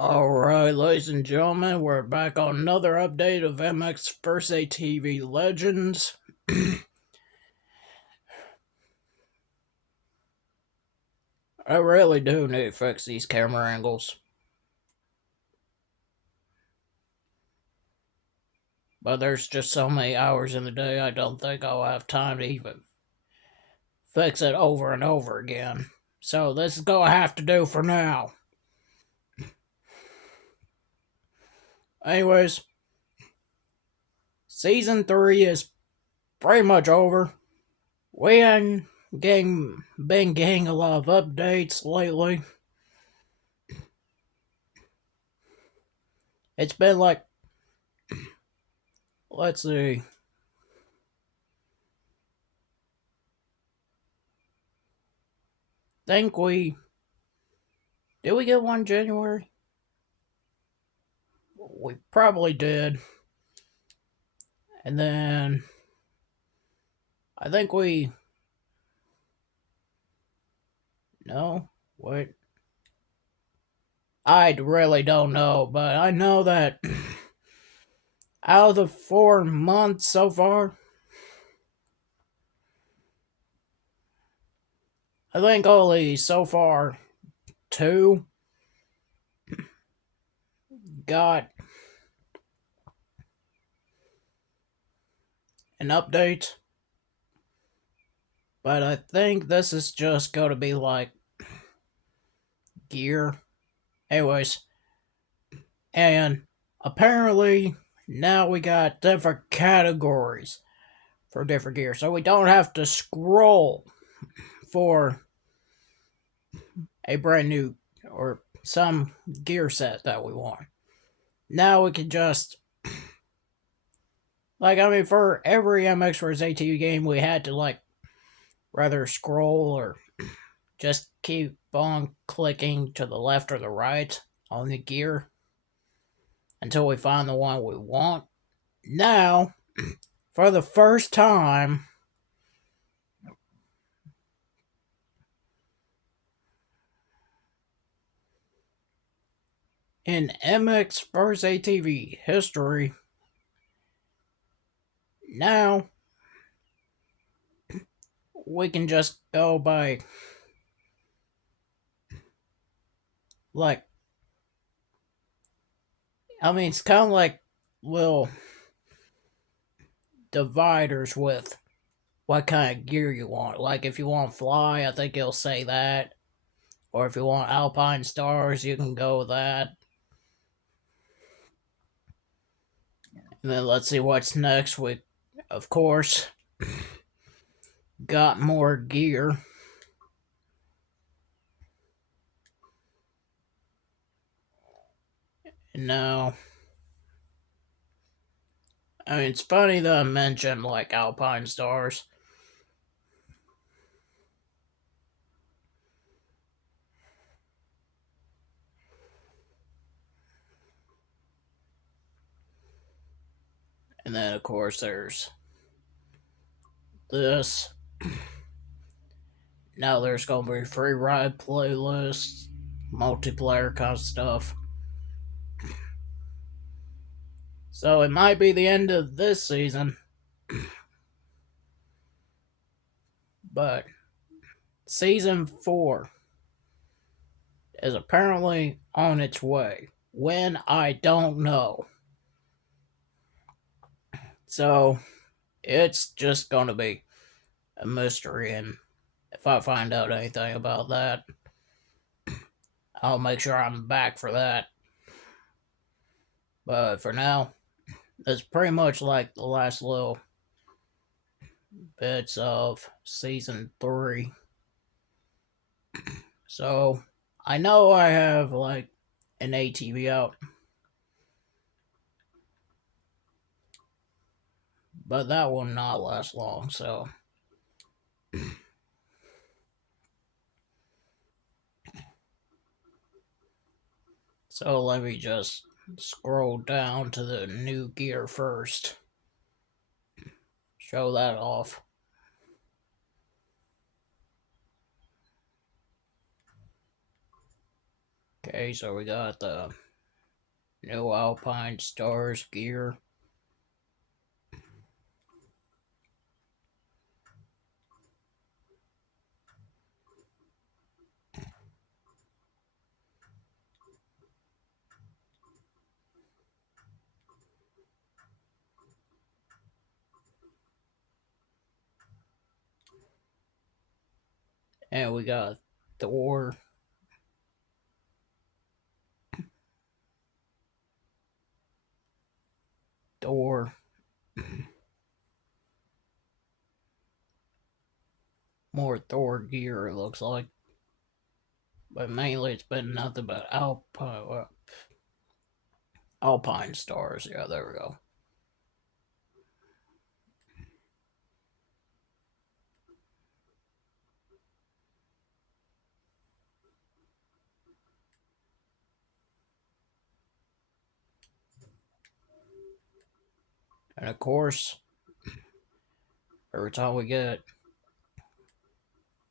Alright, ladies and gentlemen, we're back on another update of MX First ATV Legends. I really do need to fix these camera angles. But there's just so many hours in the day, I don't think I'll have time to even fix it over and over again. So this is gonna have to do for now. Anyways, Season 3 is pretty much over. We haven't been getting a lot of updates lately. It's been like, let's see. Think did we get one in January? We probably did. And then I think no, wait. I really don't know, but I know that out of the 4 months so far, I think only so far 2 got an update. But I think this is just going to be like gear. Anyways, and apparently now we got different categories for different gear. So we don't have to scroll for a brand new or some gear set that we want. Now we can just, for every MX vs. ATV game, we had to, rather scroll or just keep on clicking to the left or the right on the gear until we find the one we want. Now, for the first time, in MX vs. ATV history, now we can just go by it's kind of like little dividers with what kind of gear you want. Like if you want fly, I think it'll say that. Or if you want alpine stars, you can go with that. And then let's see what's next. We, of course, got more gear. And now, it's funny that I mentioned alpine stars. And then, of course, there's this. Now there's going to be free ride playlists, multiplayer kind of stuff. So it might be the end of this season, but Season 4 is apparently on its way. When, I don't know. So it's just going to be a mystery, and if I find out anything about that, I'll make sure I'm back for that. But for now, it's pretty much like the last little bits of Season 3. So I know I have an ATV out, but that will not last long, so so let me just scroll down to the new gear first. Show that off. Okay, so we got the New Alpine Stars gear. And we got Thor. Thor. More Thor gear, it looks like. But mainly it's been nothing but Alpine Stars. Yeah, there we go. And of course, every time we get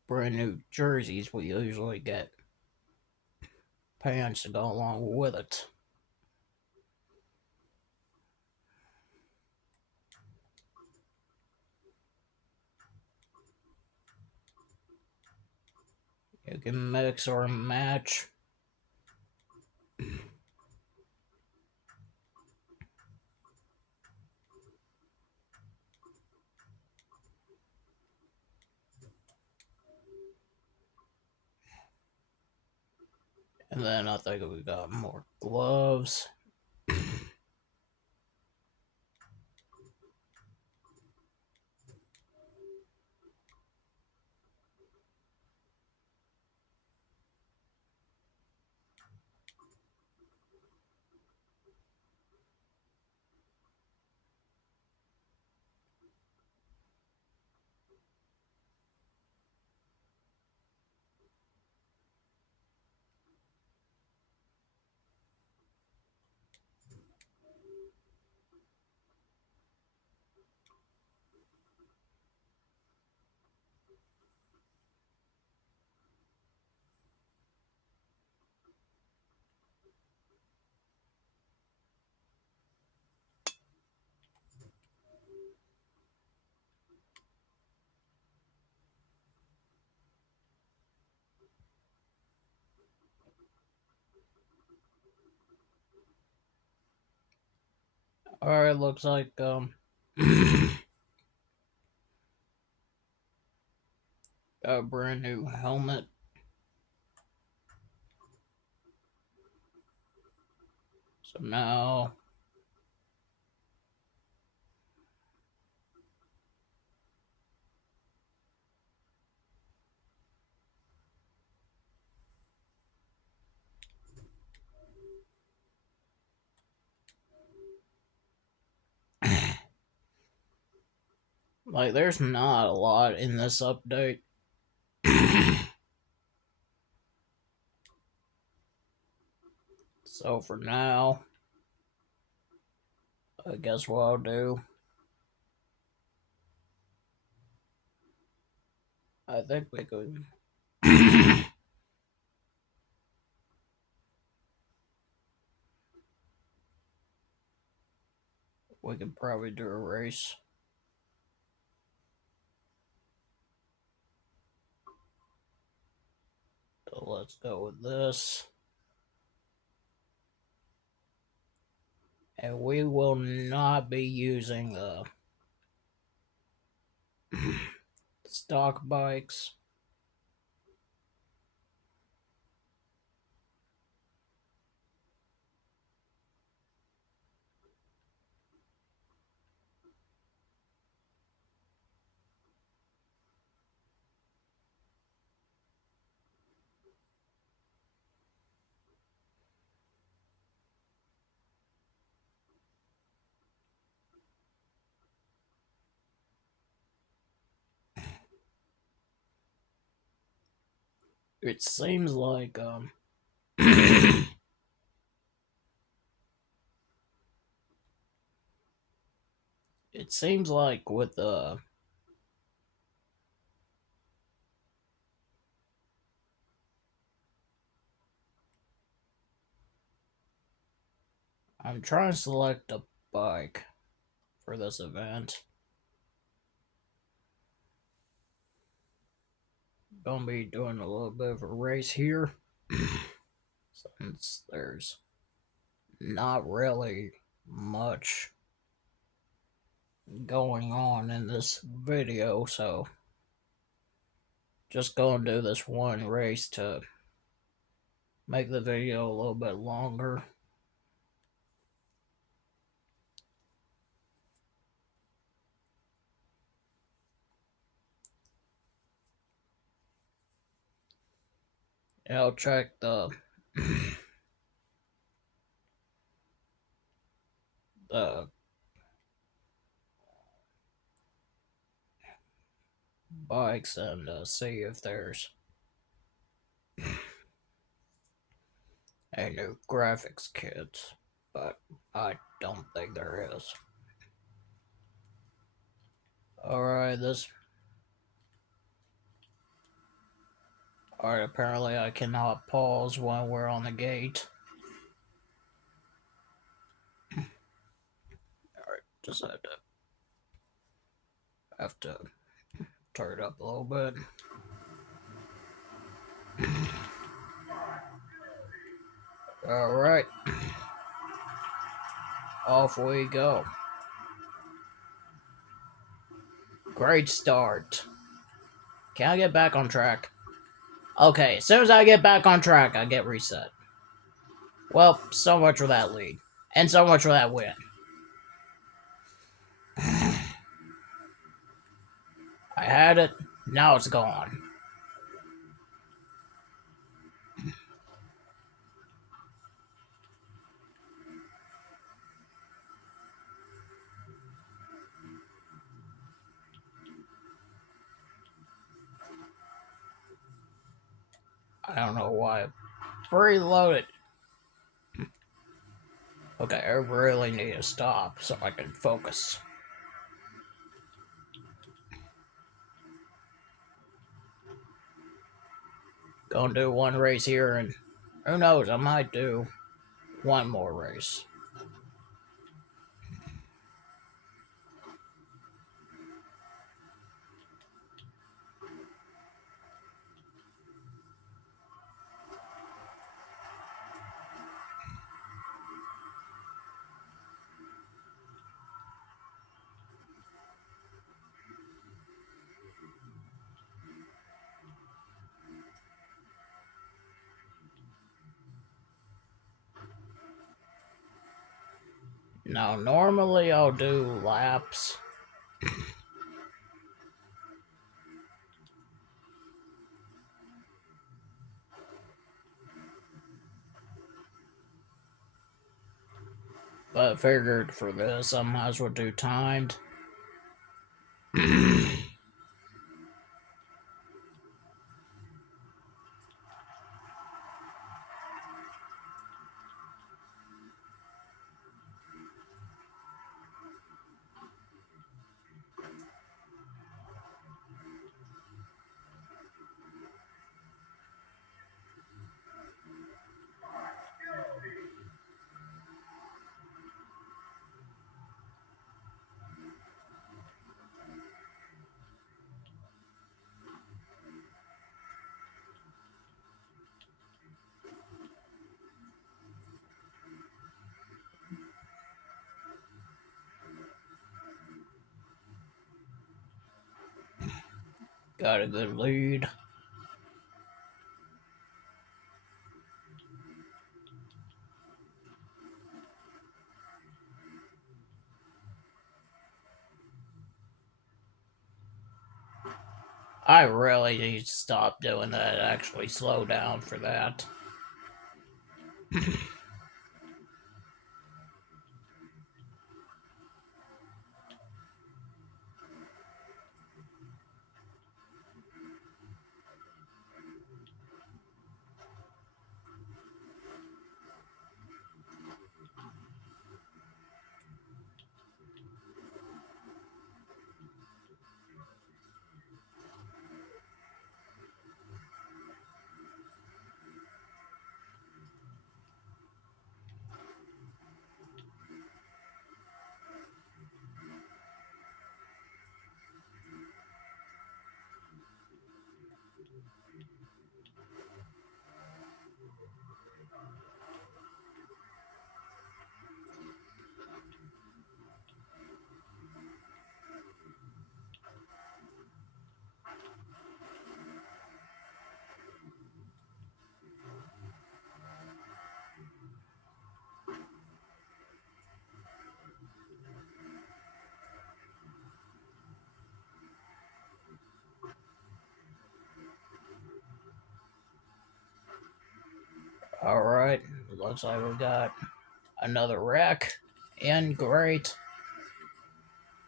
brand new jerseys, we usually get pants to go along with it. You can mix or match. And then I think we got more gloves. Alright, looks like a brand new helmet. So now like there's not a lot in this update. So for now, I guess what I'll do, I think we could we could probably do a race. So let's go with this. And we will not be using stock bikes. It seems like it seems like with I'm trying to select a bike for this event. Gonna be doing a little bit of a race here since there's not really much going on in this video, so just gonna do this one race to make the video a little bit longer. I'll check the the bikes and see if there's a new graphics kit, but I don't think there is. Alright, Alright, apparently I cannot pause when we're on the gate. Alright, just have to turn it up a little bit. Alright. Off we go. Great start. Can I get back on track? Okay, as soon as I get back on track, I get reset. Well, so much for that lead. And so much for that win. I had it, now it's gone. I don't know why. Preloaded. Okay, I really need to stop so I can focus. Gonna do one race here, and who knows, I might do one more race. Now, normally I'll do laps. But I figured for this, I might as well do timed. Got a good lead. I really need to stop doing that, actually slow down for that. Alright, looks like we got another wreck. And great.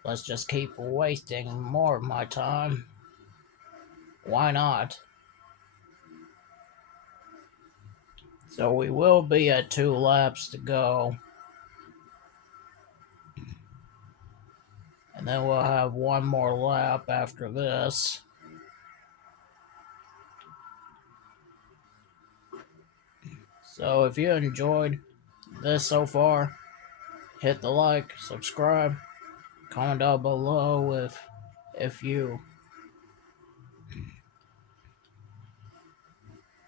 Let's just keep wasting more of my time. Why not? So we will be at 2 laps to go. And then we'll have one more lap after this. So if you enjoyed this so far, hit the like, subscribe, comment down below if you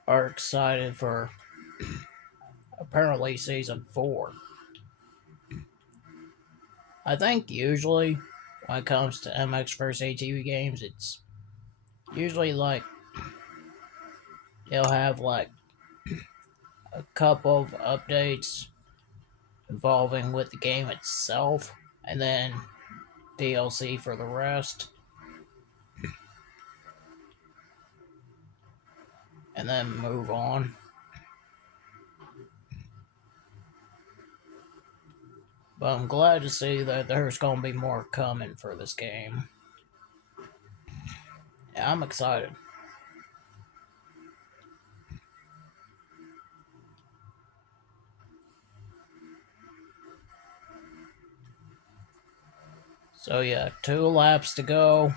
are excited for apparently season 4. I think usually when it comes to MX vs ATV games, it's usually like they'll have like a couple of updates involving with the game itself, and then DLC for the rest, and then move on. But I'm glad to see that there's going to be more coming for this game. Yeah, I'm excited. So yeah, 2 laps to go.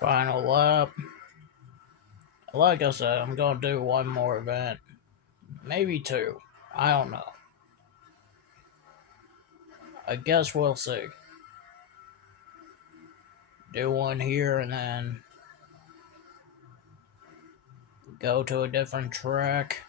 Final lap. Like I said, I'm going to do one more event. Maybe 2. I don't know. I guess we'll see. Do one here and then go to a different track.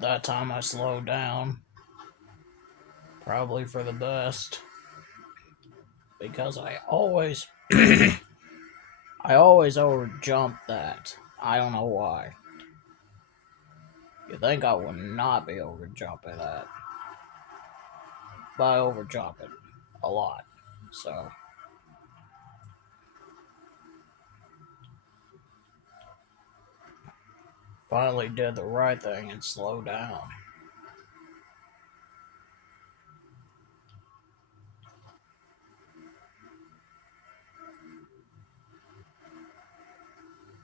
That time I slowed down. Probably for the best. Because I always I always over jump that. I don't know why. You think I would not be over jumping that. But I over jump it a lot. So finally did the right thing and slowed down.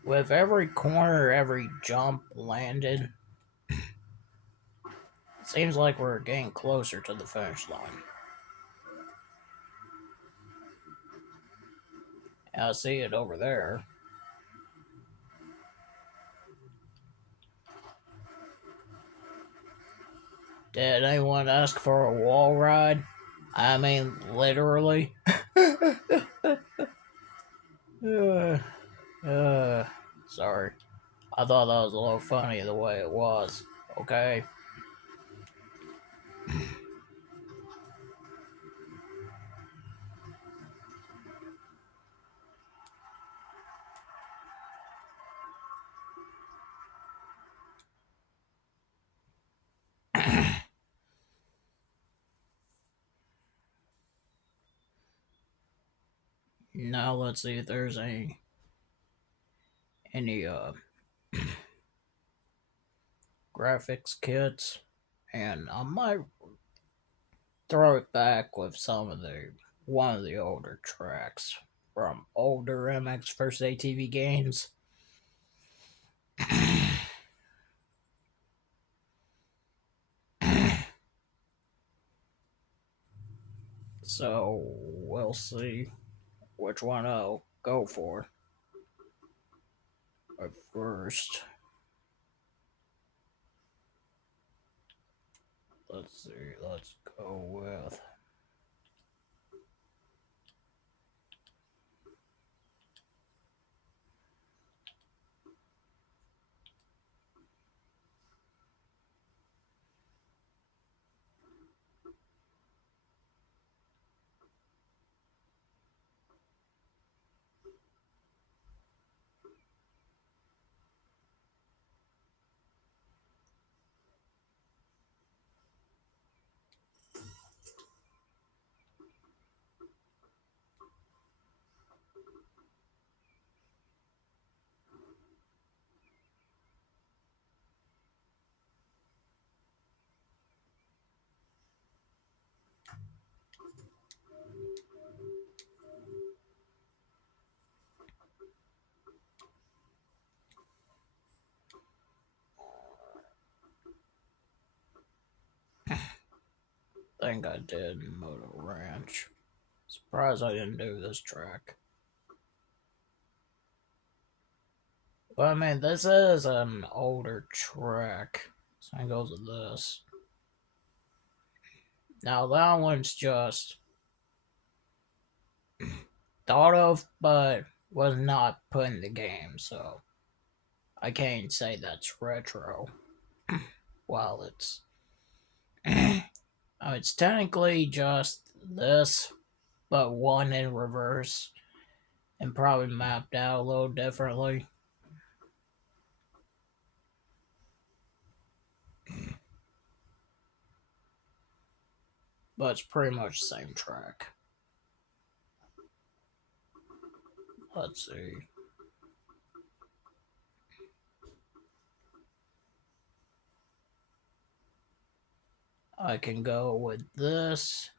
With every corner, every jump landed, it seems like we're getting closer to the finish line. I see it over there. Did anyone ask for a wall ride? I mean, literally. Sorry. I thought that was a little funny the way it was. Okay. Now let's see if there's any graphics kits, and I might throw it back with some of the one of the older tracks. from older MX First ATV games. So we'll see which one I'll go for. But first, let's see, let's go with. I think I did Moto Ranch. Surprised I didn't do this track. Well, I mean, this is an older track. So I goes with this. Now, that one's just thought of, but was not put in the game, so I can't say that's retro. Well, it's technically just this, but one in reverse and probably mapped out a little differently. But it's pretty much the same track. Let's see. I can go with this.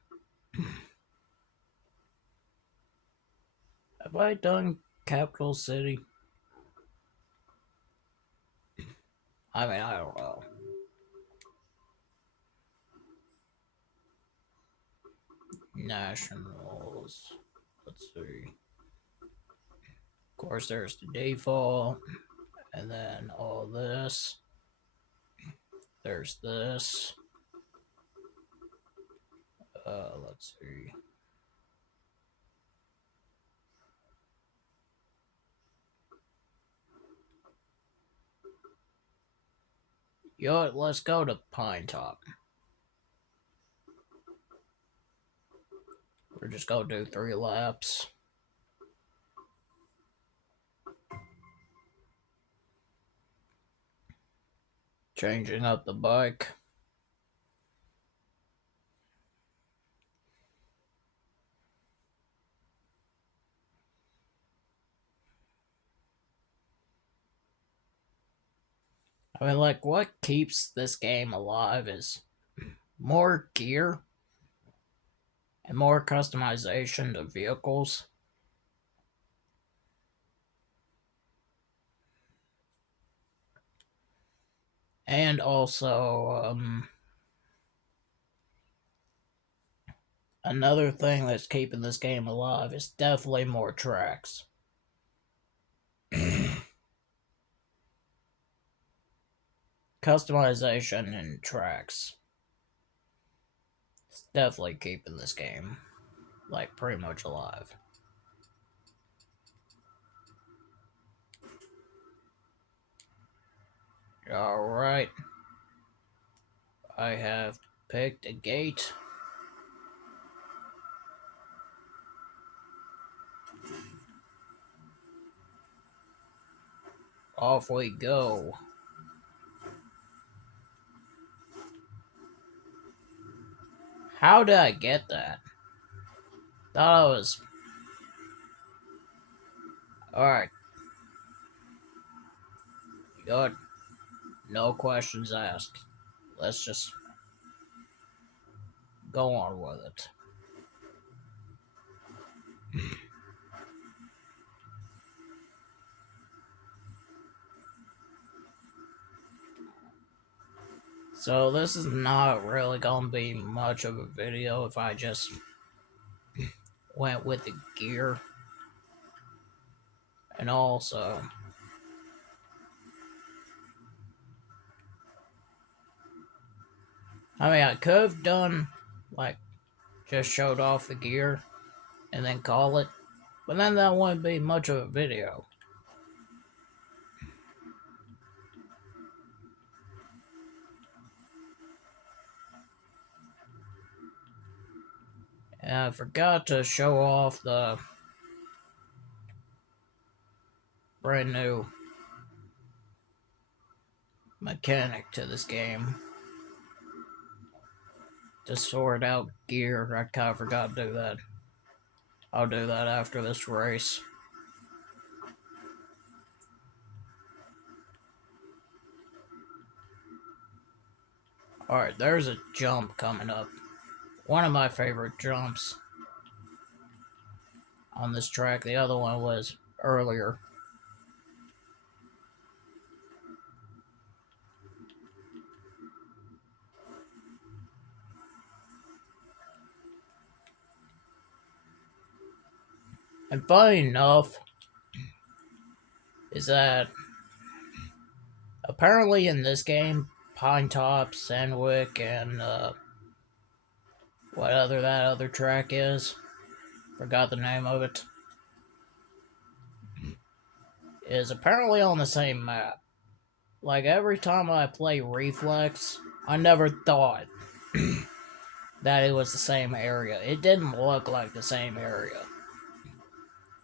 Have I done Capital City? I mean, I don't know. Nationals. Let's see. Of course, there's the default. And then all this. There's this. Let's see. Yo, let's go to Pine Top. We're just gonna do 3 laps. Changing up the bike. I mean, like, what keeps this game alive is more gear and more customization to vehicles. And also, another thing that's keeping this game alive is definitely more tracks. Customization and tracks. It's definitely keeping this game, like, pretty much alive. Alright. I have picked a gate. Off we go. How did I get that? Thought I was... Alright. Good. No questions asked. Let's just go on with it. So this is not really gonna be much of a video if I just went with the gear. And also, I mean, I could have done, like, just showed off the gear and then call it, but then that wouldn't be much of a video. And I forgot to show off the brand new mechanic to this game. To sort out gear, I kind of forgot to do that. I'll do that after this race. Alright, there's a jump coming up. One of my favorite jumps on this track. The other one was earlier. And funny enough, is that apparently in this game, Pine Top, Sandwick, and what other that other track is, forgot the name of it, is apparently on the same map. Like every time I play Reflex, I never thought that it was the same area. It didn't look like the same area.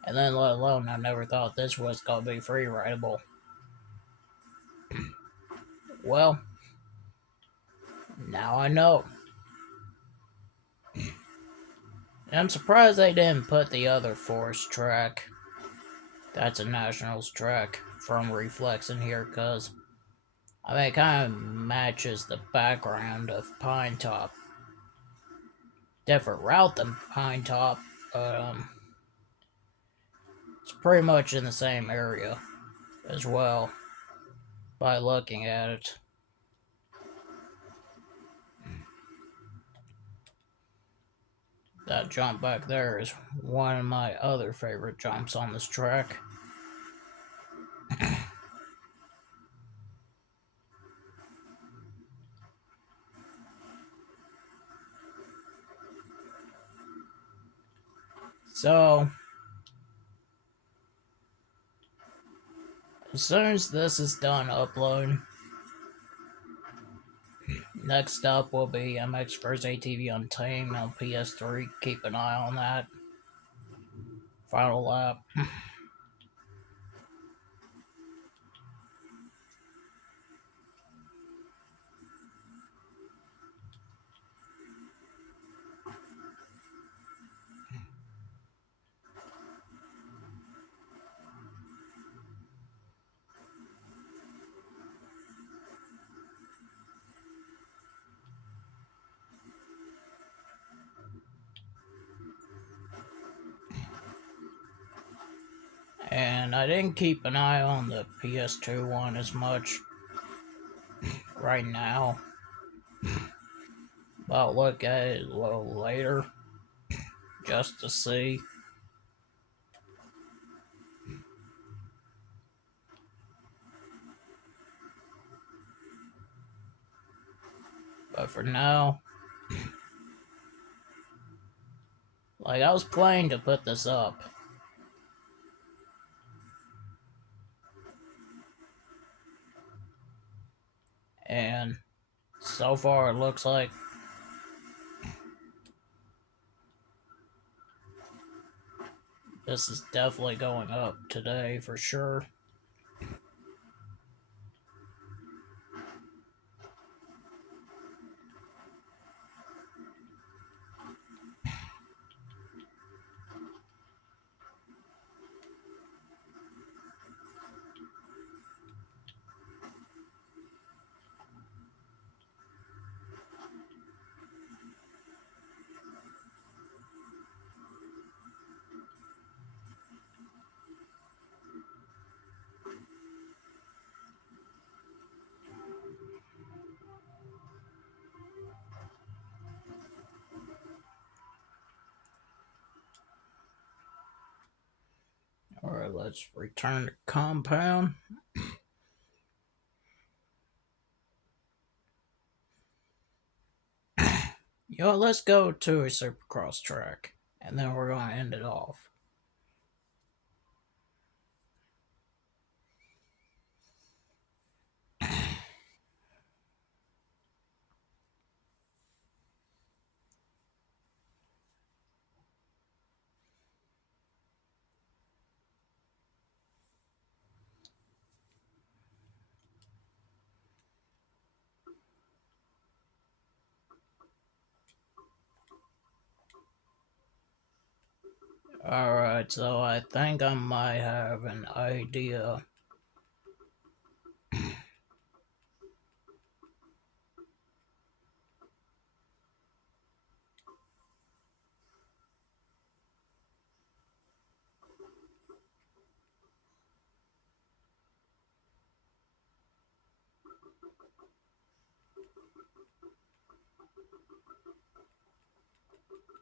And then let alone I never thought this was gonna be free rideable. Well, now I know. And I'm surprised they didn't put the other Forest track. That's a Nationals track from Reflex in here, because I mean, it kind of matches the background of Pine Top. Different route than Pine Top, but it's pretty much in the same area as well by looking at it. That jump back there is one of my other favorite jumps on this track. So, as soon as this is done uploading, next up will be MX vs ATV Untamed on PS3. Keep an eye on that. Final lap. And I didn't keep an eye on the PS2 one as much right now. But I'll look at it a little later just to see. But for now, like, I was planning to put this up. And so far it looks like this is definitely going up today for sure. let's return to compound. Let's go to a supercross track, and then we're gonna end it off. Alright, so I think I might have an idea.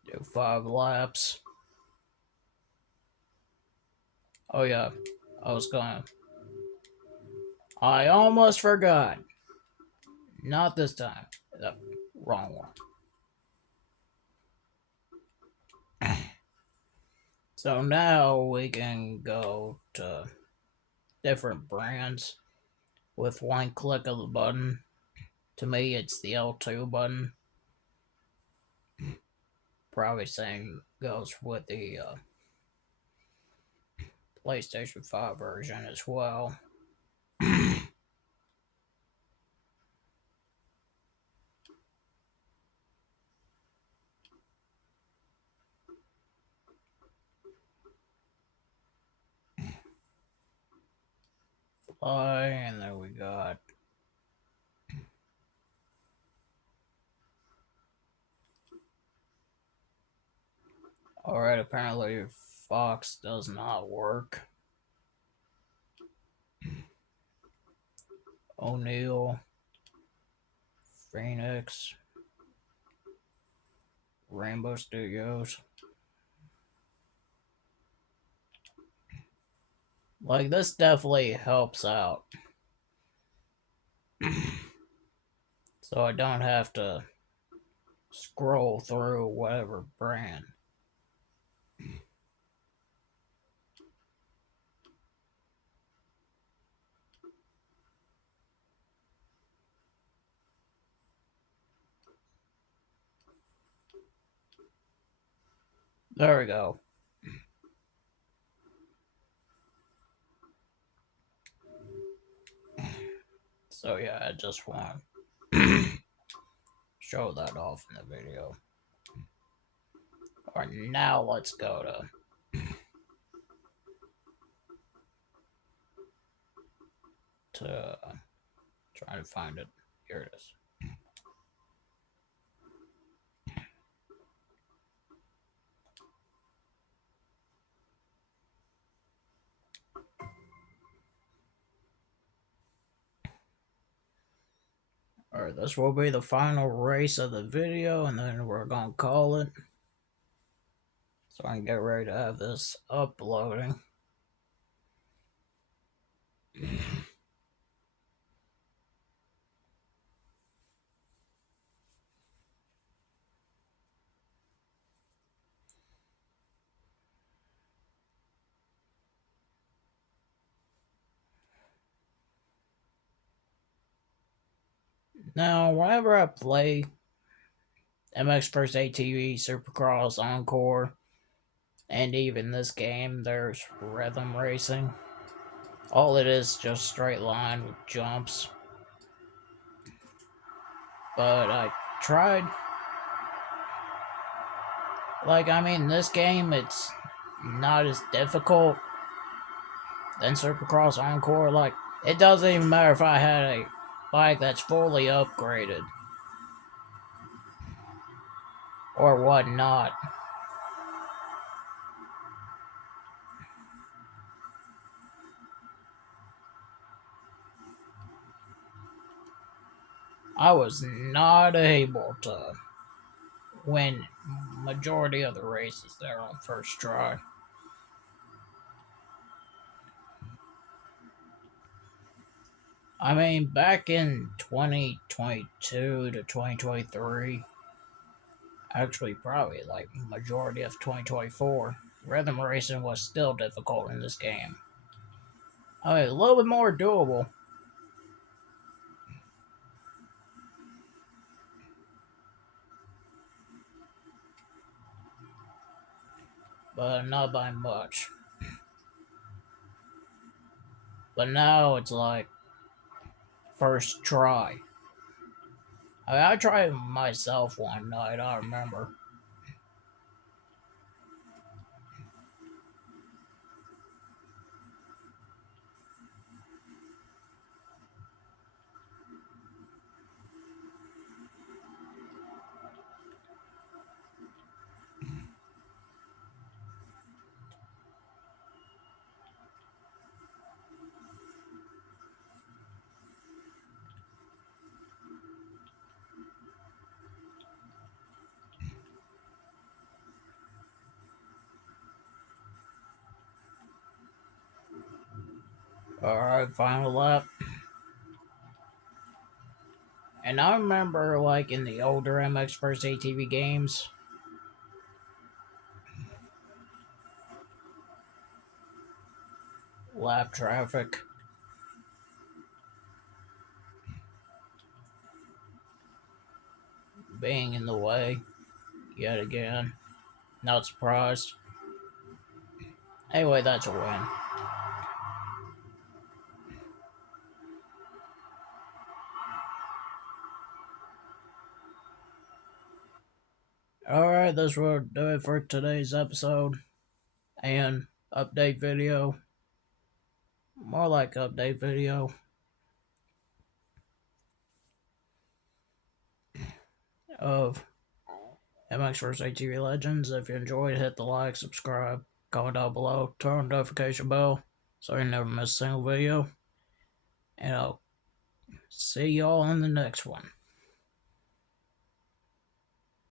Do 5 laps. Oh yeah, I almost forgot. Not this time. Wrong one. So now we can go to different brands with one click of the button. To me, it's the L2 button. Probably same goes with the PlayStation 5 version as well. Fly, and then we got alright, apparently Fox does not work. O'Neill, Phoenix, Rainbow Studios. Like, this definitely helps out. So I don't have to scroll through whatever brand. There we go. So yeah, I just want to show that off in the video. Alright, now let's go to try to find it. Here it is. Alright, this will be the final race of the video, and then we're gonna call it. So I can get ready to have this uploading. Now, whenever I play MX First ATV, Supercross, Encore, and even this game, there's rhythm racing. All it is just straight line with jumps. But I tried. Like, I mean, this game, it's not as difficult than Supercross Encore. Like, it doesn't even matter if I had a bike that's fully upgraded or whatnot. I was not able to win majority of the races there on first try. I mean, back in 2022 to 2023, actually, probably like majority of 2024, rhythm racing was still difficult in this game. I mean, a little bit more doable, but not by much. But now it's like first try. I tried it myself one night, I remember. Alright, final lap. And I remember, like, in the older MX First ATV games, lap traffic being in the way yet again. Not surprised. Anyway, that's a win. Alright, this will do it for today's episode and update video. More like update video of MX vs. Atv Legends. If you enjoyed, hit the like, subscribe, comment down below, turn on the notification bell so you never miss a single video. And I'll see y'all in the next one.